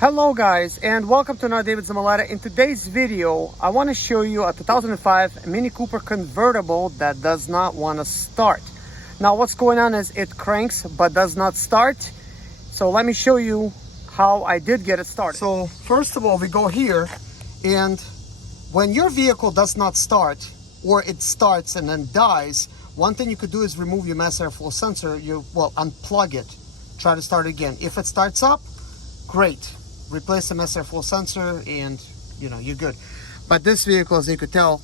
Hello guys, and welcome to another David Zamaleta. In today's video, I want to show you a 2005 Mini Cooper convertible that does not want to start. Now what's going on is it cranks but does not start. So let me show you how I did get it started. So first of all, we go here, and when your vehicle does not start, or it starts and then dies, one thing you could do is remove your mass airflow sensor. Unplug it, try to start again. If it starts up, great. Replace the mass airflow sensor and you're good. But this vehicle, as you could tell,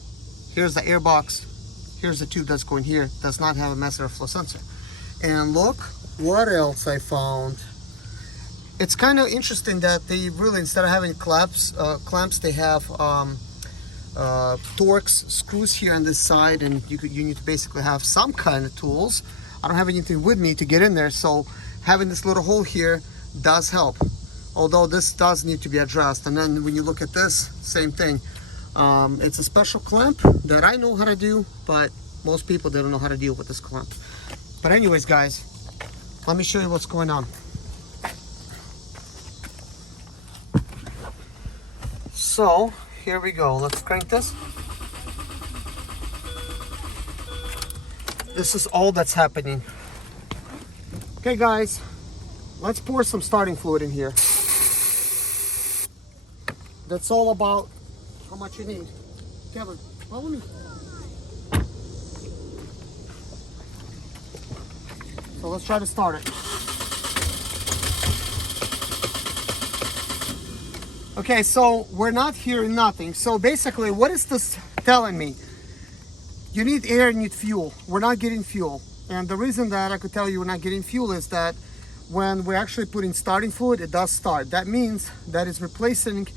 here's the air box, here's the tube that's going here, does not have a mass airflow sensor. And look what else I found. It's kind of interesting that they really, instead of having clamps, they have Torx screws here on this side, and you need to basically have some kind of tools. I don't have anything with me to get in there, so having this little hole here does help. Although this does need to be addressed. And then when you look at this, same thing. It's a special clamp that I know how to do, but most people, they don't know how to deal with this clamp. But anyways, guys, let me show you what's going on. So here we go. Let's crank this. This is all that's happening. Okay, guys, let's pour some starting fluid in here. That's all about how much you need. Kevin, follow me. So let's try to start it. Okay, so we're not hearing nothing. So basically, what is this telling me? You need air and you need fuel. We're not getting fuel. And the reason that I could tell you we're not getting fuel is that when we're actually putting starting fluid, it does start. That means that it's replacing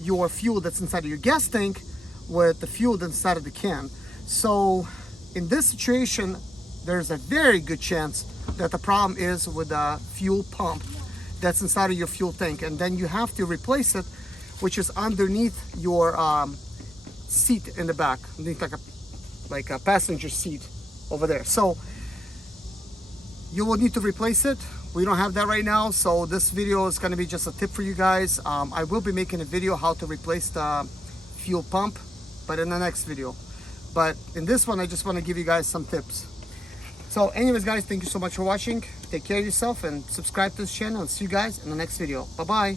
your fuel that's inside of your gas tank with the fuel that's inside of the can. So in this situation, there's a very good chance that the problem is with the fuel pump that's inside of your fuel tank, and then you have to replace it, which is underneath your seat in the back, like a passenger seat over there. So you will need to replace it. We don't have that right now, so this video is going to be just a tip for you guys. I will be making a video how to replace the fuel pump, but in the next video. But in this one, I just want to give you guys some tips. So anyways, guys, thank you so much for watching. Take care of yourself and subscribe to this channel, and see you guys in the next video. Bye-bye.